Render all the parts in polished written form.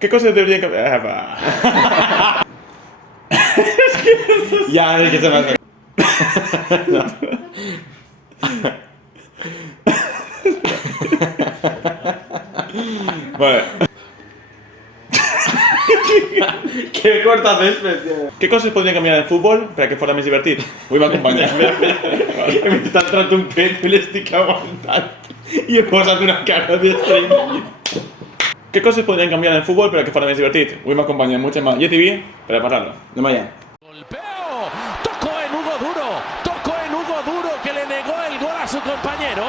¿Qué cosas debería cambiar? Ya, es que se me hace. Vale. Qué corta césped, tío. ¿Qué cosas podrían cambiar en el fútbol para que fuera más divertido? Vull m'acompanyar. Que m'està entrant un pet i l'estic aguantant. I he posat una cara d'estrenyit. ¿Qué cosas podrían cambiar en el fútbol para que fuera más divertido? Vull m'acompanyar mucho más YTV para pararlo. Anem allà. Golpeo, tocó en Hugo Duro que le negó el gol a su compañero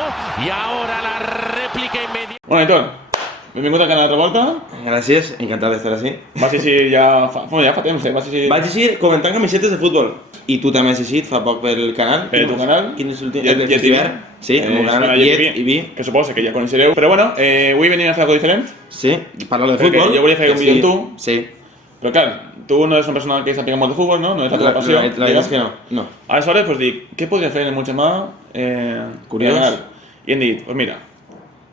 y ahora la réplica inmediata. Bueno, Aitor, benvingut al canal de Revolta. Gràcies, encantat d'estar així. Vas així ja fa temps, vas així... Vaig així comentant camisetes de futbol. I tu també has així fa poc pel canal. Per tu canal. Quin és l'últim? Yet El TV. festival? Sí, el meu canal. Yet i Vi. Que suposo que ja coneixereu. Però bueno, avui venim a fer algo diferent. Sí, parlar de Perquè futbol. jo volia fer un vídeo amb tu. Sí. Però clar, tu no eres una persona que sàpiga molt de futbol, no? No és la teva passió. La veritat és que no. No. Aleshores, pues dic, què podria fer en el Muchemà? Curiós. I hem dit, pues mira,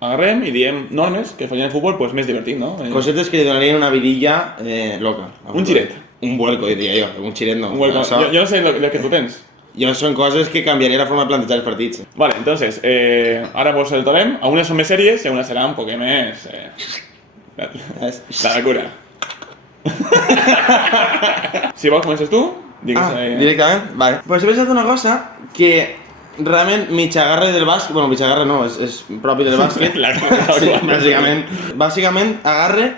agarrem i diem normes que farien el futbol pues, més divertit, no? Cosetes que li donarien una vidilla loca. Un xiret. Un vuelco, diria jo. Un xiret no. Un hueco. Això- Yo no sé lo que tú tens. Jo són coses que canviaria la forma de plantejar els partits. Vale, entonces, ahora pues el torem. Algunes són més sèries i algunes seran un poc més... la locura. Si vols, comences tu. Digues, Directament? Vale. Pues he pensat una cosa que realment mig agarre del bàsquet, bueno, mig agarre no, és propi del bàsquet. Sí, bàsicament agarre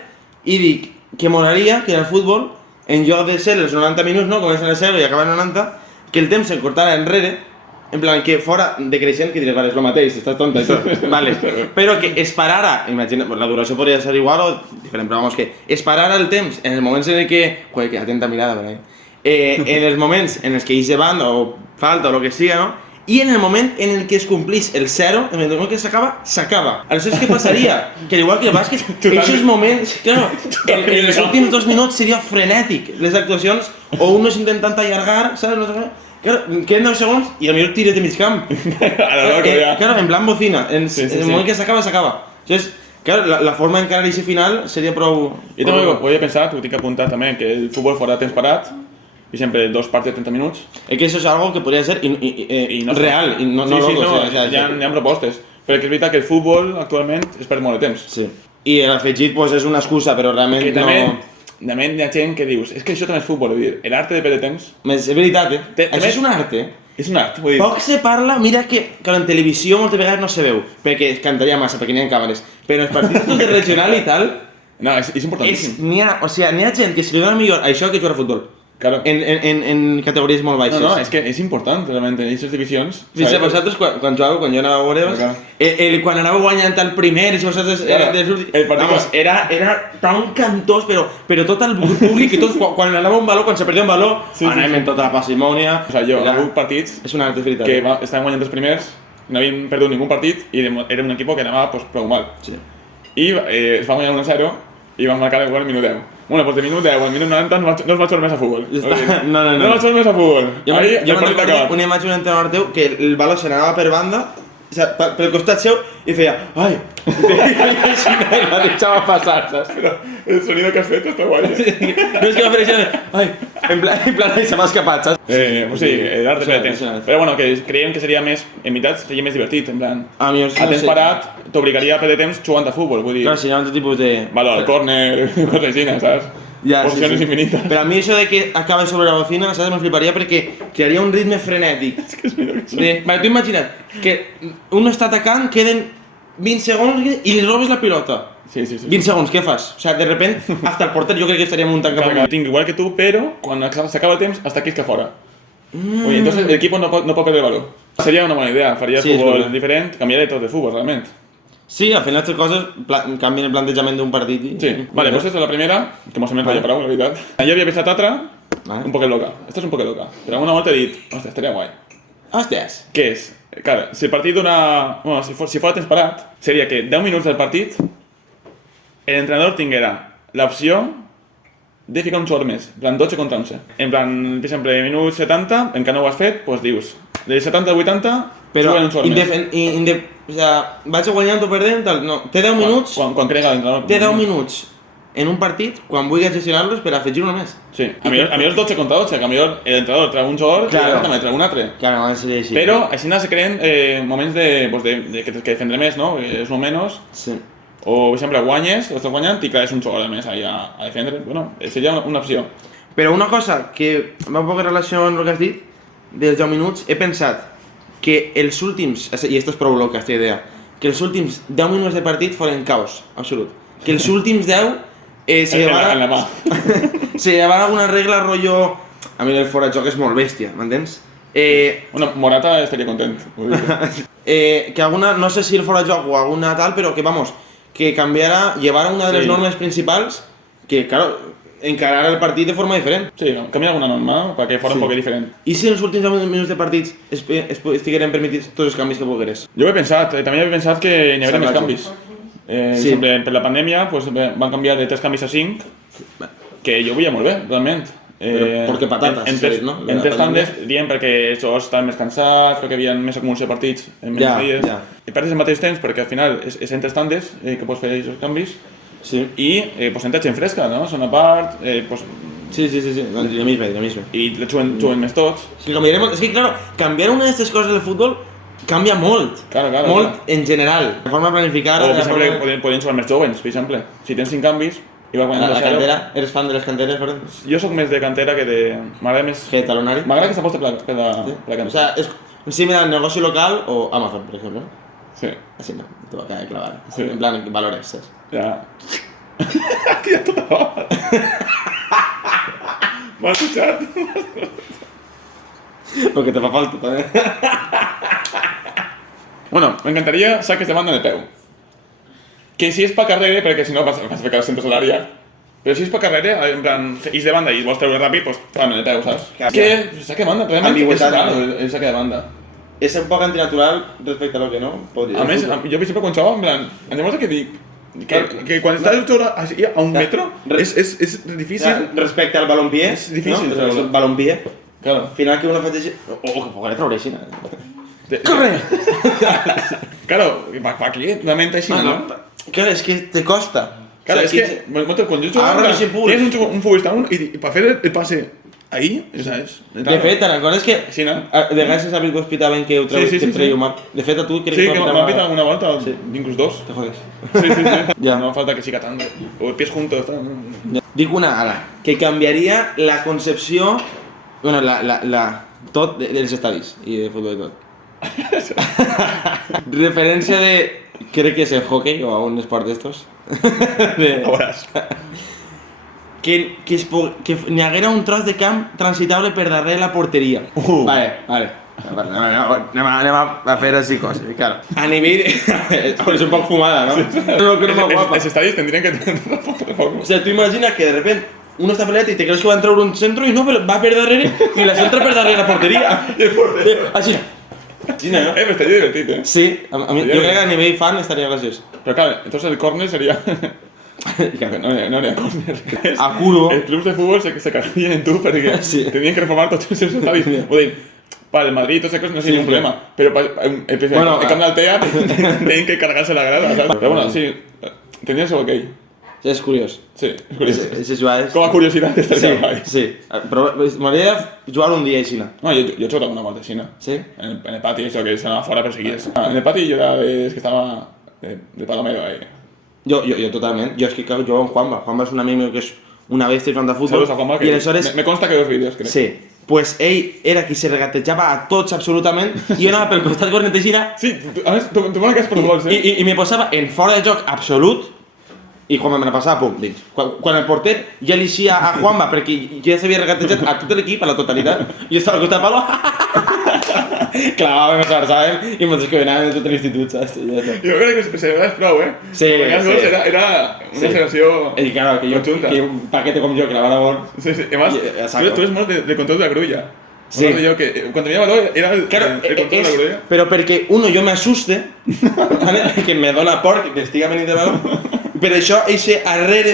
i dic que molaria que en el futbol, en lloc de ser els 90 minuts, no, comencen a 0 i acaben 90, que el temps s'encortara enrere, en plan que fora decreixent, que diré, vale, és el mateix, estàs tonta i tot, vale, però que es parara, imagina, la duració podria ser igual o diferent, però vamos, que es parara el temps en els moments en el que, joder, que atenta mirada per ahí, en els moments en els que hice banda o falta o lo que siga, no? I en el moment en el que es complís el 0, en el moment que s'acaba, s'acaba. Aleshores, què passaria? Que al igual que el bàsquet, aquests moments, claro, en els últims 2 minuts seria frenètic, les actuacions, o unos intentant allargar, ¿sabes? No sé què. Claro, queden 10 segons i al millor tires de mig camp. A la loco, ja. Claro, en plan bocina, en el moment que s'acaba, s'acaba. Entonces, claro, la forma d'encarar aquest final seria prou... Jo també volia pensar, t'ho tinc apuntat també, que el futbol fora temps parat i sempre 2 parts de 30 minuts. Es que eso es algo que podría ser I no real, i no sí, loco. sí, no, o sea, hi ha propostes. Però que és veritat que el futbol actualment es perd molt de temps. Sí. I l'afegit pues, és una excusa, però realment Que també, no... també hi ha gent que dius, és que això també és futbol, vull dir, l'arte de perdre temps És veritat, També- Això és un art, és un art, vull dir. Poc se parla, mira que en televisió moltes vegades no se veu, perquè es cantaria massa, perquè n'hi ha càmeres, però els partits de regional i tal, No, és importantíssim. n'hi ha gent que se li dona millor això que jugar a futbol, Claro. en categories molt baixes. No, és que és important, realment, en aquestes divisions. Sí, sí, vosaltres, quan jugàveu, quan jo anava a veure, Clar. quan anava guanyant el primer, i vosaltres Claro, dels últims... el partit- Vamos, era tan cantós, però tot el públic i tot, quan anava un valor, quan se perdia un valor, Sí, sí, anàvem sí. en tota la passimònia... O sigui, jo, Era- ha hagut partits És una art, és veritat. que estaven guanyant els primers, no havien perdut ningú partit i era un equip que anava pues, prou mal. Sí. I es va guanyar 1-0 i van marcar el gol al minut 10. Bueno, pues de minut 10 al minut 90 no es va jugar més a futbol. No. No es va jugar més a futbol. Jo Ahí me'n el partit recordo acabat. una imatge d'un entrenador teu que el valor se n'anava per banda, o sea, pel costat seu, i feia ai, i la deixava passar, saps? Però el sonido que has fet està guai. No és que va fer això de ai, en plan, se m'ha escapat, saps? Pues sí, l'art de Sí, perdre temps. sí. Però bueno, que creiem que seria més, en veritat, seria més divertit, en plan... A mi, A temps parat t'obligaria a perdre temps jugant a futbol, vull dir... Clar, si hi ha un tipus de... Valor al córner, coses així, saps? Ja, sí, Posicions sí. infinites. Però a mi això de que acabe sobre la bocina, saps, me fliparia perquè crearia un ritme frenètic. És que és millor que De, vale, tu imagina't que un està atacant, queden 20 segons i li robes la pilota. Sí. 20 segons, què fas? O sea, de repente, hasta el porter jo crec que estaria muntant cap Claro, amunt. tinc igual que tu, pero cuando se acaba el temps, hasta aquí es que fuera. Oye, entonces el equipo no puede perder el valor. Sería una buena idea, faria Sí, és fútbol verdad. diferent, canviaria tot de fútbol, realment. Sí, al final aquestes coses canvien el plantejament d'un partit i... Sí, vale, pues esta es la primera, que más o menos Vale. la parado, la veritat. Jo havia pensat altra, Vale. un poc loca. Esta és un poc loca, però alguna volta he dit, hòstia, estaria guai. Hòsties! Què és? Claro, si el partit dura... Bueno, si fuera temps parat, seria que 10 minuts del partit, el entrenador tinguera l'opció de ficar un jugador més, en plan 12 contra 11. En plan, per exemple, minut 70, encara no ho has fet, doncs dius, de 70 a 80, Però, juguen un jugador més. o sea, vaig guanyant o perdent, tal, no, té 10 minuts, Quan crega l'entrenador. té 10 minuts en un partit quan vulguis gestionar-los per afegir-ho més. Sí, a millor és 12 contra 12, que a millor l'entrenador treu un jugador i Claro. l'altre també treu un altre. Claro, no seria així. Però així se creen moments de que defendre més, no? És no menys. Sí. O, per exemple, guanyes, o estàs guanyant i clares un jugador més ahí a defendre. Bueno, seria una opció. Però una cosa que va un poc en relació amb el que has dit, dels 10 minuts, he pensat que els últims, i esto és prou loca, aquesta idea, que els últims 10 minuts de partit foren caos, absolut. Que els últims 10 se En la llevaran se llevaran alguna regla rotllo... A mi el fora de joc és molt bèstia, m'entens? Bueno, Morata estaria content. Que alguna, no sé si el fora de joc o alguna tal, però que vamos, que cambiara, llevara una de les Sí. normes principals, que claro, encarar el partit de forma diferent. Sí, canvia alguna norma perquè fora un poc diferent. I si en els últims 10 minuts de partits estigueren permitits tots els canvis que volgueres? Jo ho he pensat, també he pensat que n'hi hauria més Salvatge. canvis. Sí. Sempre, per la pandèmia pues, van canviar de 3 canvis a 5, que jo ho veia molt bé, realment. perquè patates, en tres, no? En tres tandes, diem perquè els jugadors estaven més cansats, perquè hi havia més acumulació de partits en menys Ja, dies. ja. I perds el mateix temps perquè al final és en tres tandes que pots fer aquests canvis Sí. i pues, entra gent fresca, no? Són a part, pues, Sí, dinamisme. i juguen més tots. Es que cambiaremos, es que claro, cambiar una de estas cosas del fútbol cambia molt. Claro, Molt claro. en general. La forma de planificar... O, per la exemple, forma... podien jugar més jovens, per exemple. Si tens 5 canvis i vas guanyant La 2-0. cantera, eres fan de les canteres, perdón? Jo sóc més de cantera que de... M'agrada més... Que talonari. M'agrada que s'aposta per la Sí. cantera. O sea, es similar al negocio local o Amazon, por ejemplo. Sí, Así no, te va a quedar clavar. Sí. En plan, valores, ¿sabes? ja. Tira tota la bala. M'ha escuchat? Lo que te fa falta també. Bueno, m'encantaria saques de banda en el peu. Que si és per carrera, perquè si no vas fer cada centre a l'àrea. Però si és per carrera, en plan, ix de banda i vols treure ràpid, doncs fan en el peu, saps? Clar. Que saque de banda, realment és Ambigüetat, raro no? el saque de banda. Es un poco antinatural respecte a lo que no podria. A més, jo per exemple quan jugava, en plan, llavors que dic, que quan estàs així a un metro, és difícil. Respecte al balompié, És difícil, no? treure-lo. El balompié, Claro. al final que uno faci així... O que poguera treure així, Corre! Claro, pa què? Realment així, no? Claro, es que te costa. Claro, O es sea, que, quan jo jugava, Ahora que se puede. tienes un futbolista i per fer el passe ahí, ¿sabes? De fet, te'n recordes que Sí, no? de vegades els àrbits pitaven que ho Sí, treia mal? De fet, a tu crec Sí, que que m'han pitat una volta, inclús dos. Te jodes. Sí, sí, sí. Ya. No falta que siga tan... O pies juntos, tal. Dic una ala, que canviaria la concepció, bueno, tot dels estadis i de futbol i tot. Referència de, crec que és el hockey o un esport d'estos. A veuràs. Que n'hi haguera un tros de camp transitable per darrere la porteria. Vale. Anem a fer així coses, claro. A nivell de... És un poc fumada, ¿no? No, que no me guapa. Els estadis tendrien que tener O sea, tú imaginas que de repente uno está peleando y te crees que va a entrar un centro y no, pero va per darrere y la centra per darrere la porteria. Així. Sí, no? però estaria divertit, eh? Sí, a mi, jo crec que a nivell fan estaria graciós. Però clar, entonces el córner sería... No habría córner. A culo. Els clubs de futbol se cagarían en tu perquè Sí. tenien que reformar tots els seus estadis. Vull dir, para el Madrid i tots aquests no seria un problema, però el Bueno, camp d'Altea tenien que cargar-se la grada, saps? Però bueno, sí, tenia el seu ok. És curiós. Sí, és curiós. Aquestes jugades... Com a curiositat Sí, estaria guai. sí. Però m'agradaria jugar un dia així. No, jo he jugat una volta així, no? Sí? En el pati, això que se anava fora perseguides. En el pati jo era de que estava de palomero ahí. Jo totalment. Jo és que clar, jugo amb Juanma. Juanma és un amic meu que és una bèstia jugant de futbol. Saludos a Juanma, I aleshores... me consta que veus vídeos, crec. Sí. Pues ell era qui se regatejava a tots absolutament i jo anava pel costat corrent de gira Sí, a més, tu me cas per gols, eh? i me posava en fora de joc absolut i Juanma me la passava, pum, dins. Quan el porter ja li eixia a Juanma perquè ja s'havia regatejat a tot l'equip, a la totalitat, i jo estava al costat del palo, clavàvem, ens abraçàvem i ens escovenaven de tot l'institut, saps? Ja està. Jo crec que se veuràs prou, eh? Sí, Perquè els gols sí. era una generació... I claro, que conjunta. un paquete com jo, que la va gol. Sí, sí. Además, Exacto. tú eres más de control de la grulla. Sí. Sí. Yo que cuando tenía balón era el control de la grulla. Però perquè, uno, jo m'assuste, ¿vale? Que me dona por que m'estiga venint de baló, per això eixe arrere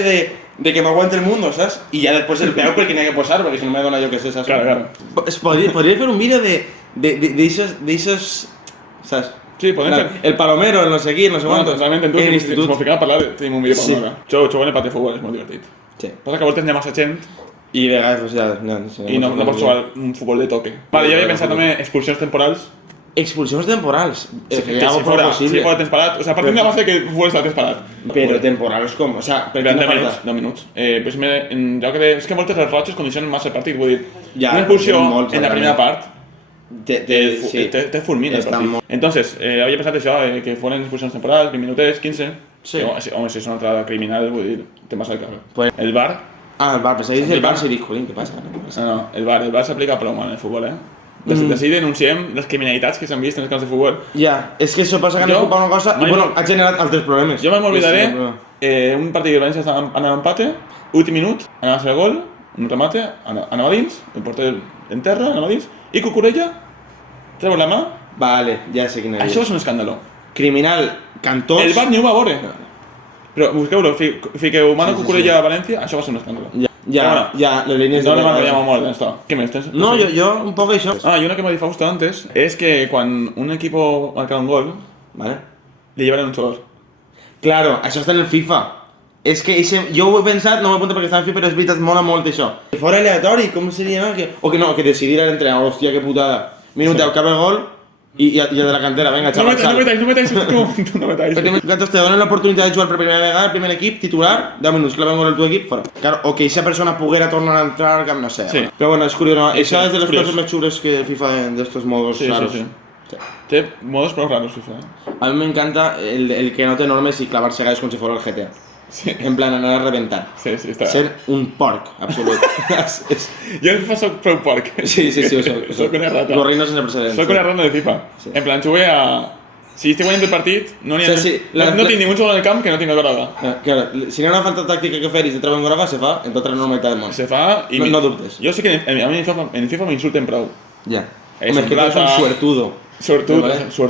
de que m'aguante el mundo, saps? I ja després el peu perquè n'hi ha que posar, perquè si no me dona jo que sé, saps? Claro, claro. Podria fer un vídeo d'eixos, saps? Sí, podem fer... El palomero, el no sé qui, no sé No, quantos. totalment, en tu, En si l'institut. m'ho ficava a parlar, tenim un vídeo per Sí. una hora. Xou en el partit de futbol, és molt divertit. Sí. Passa que a voltes n'hi ha massa gent I de vegades, pues, ja... i no pots jugar un futbol de toque. Vale, jo havia pensat també expulsions temporals. Expulsions temporals. Que Que hago por lo si posible. fora temps parat, o sea, partim de la base que el futbol està temps parat. Però temporals com? O sea, per Però en quina 10 minuts, falta? 10 minuts. Pues jo crec que és que moltes les roges condicionen massa el partit, vull dir, Ja, una expulsió molts, en la primera part Sí. te fulmina el Està partit. molt- Entonces, había pensado això, que fueran expulsions temporals, 20 minutos, 15. Sí. Home, si és una entrada criminal, vull dir, te vas al carrer. Pues- El VAR, Ah, el bar, pensé que dice el bar y dijo, jolín, ¿qué pasa? no, el VAR s'aplica prou mal en el futbol, D'ací denunciem les criminalitats que s'han vist en els camps de futbol. Ja, és que això passa que han Jo escopat una cosa i mai bueno, no- ha generat altres problemes. Jo m'oblidaré, Sí, sí, un partit que el València anava a empate, últim minut, anava a fer el gol, un remate, anava dins, el porter en terra, anava dins, i Cucurella treu la mà, Vale, ja sé quina això és un escàndalo. Criminal, cantós... El VAR ni ho va veure. Però busqueu-lo, fiqueu Manu Sí, sí, Cucurella sí. a València, això va ser un escàndalo. Ja, les línies No de... le m'enrotllamos molt en esto. ¿Qué me estás? No, jo un poc això. Ah, y una que me dijo justo antes es que cuando un equipo marca un gol, Vale. le llevan un jugador. Claro, això està en el FIFA. És que jo ho he pensat, no m'ho apunto perquè està en el FIFA, però és veritat, mola molt això. Si fora aleatori, com seria, no? O que no, que decidir l'entrenador, hòstia, que putada. Minut 10, acaba el gol i ja de la cantera, venga, No xaval, metáis, no metáis, no metáis, tú no metáis. Perquè Gatos te donen l'oportunitat de jugar per primera vegada al primer equip, titular, 10 minuts, clava un gol al teu equip, fora. Claro, o que aquesta persona poguera tornar a entrar al camp, no sé. Sí. Però bueno, és curiós, no? Això és de les curiós. coses més xules que el FIFA d'estos modos Sí, raros. sí, sí. Sí. Té modos prou raros, FIFA. A mí me encanta el que no té normes y clavarse gallos como si fuera el GTA. Sí, En plan, anar a reventar. sí, està. Ser un porc, absolut. Jo en FIFA soc prou porc. Sí, ho soc. Soc una rata. Gorrino sense precedents. Soc una rata de FIFA. Sí. En plan, jugué a... Si estic guanyant el partit, no n'hi ha... Sí, sí, no tinc ningú jugador en el camp que no tinga groga. Claro, si no hi ha una falta tàctica que fer i se troba en groga, se fa en tota la normalitat del món. Se fa i... No dubtes. Jo sé que a mi en FIFA m'insulten prou. Ja. És Home, un és que tu ets un plata. suertudo. Suertudo.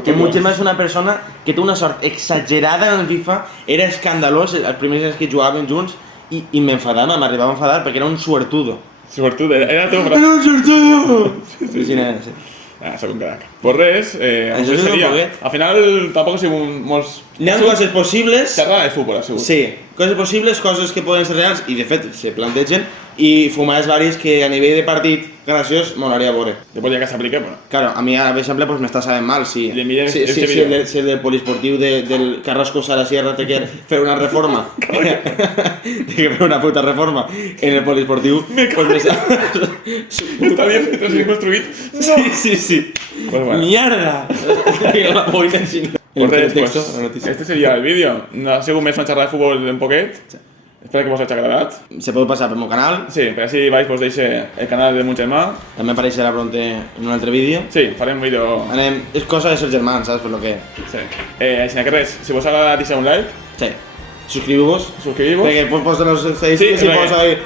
En Muchema és una persona que té una sort exagerada en el FIFA, era escandalós els primers anys que jugaven junts i m'enfadava, m'arribava a enfadar perquè era un suertudo. Suertudo, era teu braç. Era un suertudo! Sí, sí. Ah, soc un crac. Pues res, Això és un seria. poquet. Al final tampoc ha sigut molts... N'hi ha coses possibles... Xerrar de futbol, ha sigut. Sí, coses possibles, coses que poden ser reals i de fet se plantegen i fumades varis que a nivell de partit graciós molaria veure. Després ja que s'aplica, bueno. Claro, a mi, per exemple, pues, m'està sabent mal si, Le mires si, este si, vídeo. si el del poliesportiu del Carrasco Sala Sierra te quiere fer una reforma, té que fer una puta reforma en el poliesportiu, pues Està bien, que t'has construït. Sí. Pues bueno. Mierda! La boina així. Pues res, texto, pues, la notícia. este seria el vídeo. No ha sigut més una xerrada de futbol en poquet. Espero que vos hagi agradat. Se pot passar pel meu canal, Sí, per així vais vos deixe el canal de mon germà. també apareixerà pronte en un altre vídeo. Sí, farem un vídeo... Anem, és cosa de ser germans, saps? Per lo que... Sí. Així que res, si vos ha agradat, deixeu un like, Sí. Suscribimos. suscribimos. Perquè pues posen los Sí, estadísticas y posa ahí...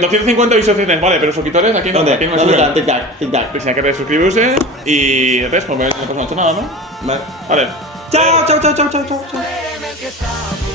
250 visualizaciones, vale, pero suscriptores aquí no, ¿Dónde? aquí no me ¿Dónde suben. está? Tic-tac, tic-tac. Així que res, suscribiu-se i res, pues veiem en la próxima jornada, ¿no? Vale. Vale. Chao, chao, chao, chao, chao, chao. en el que estamos.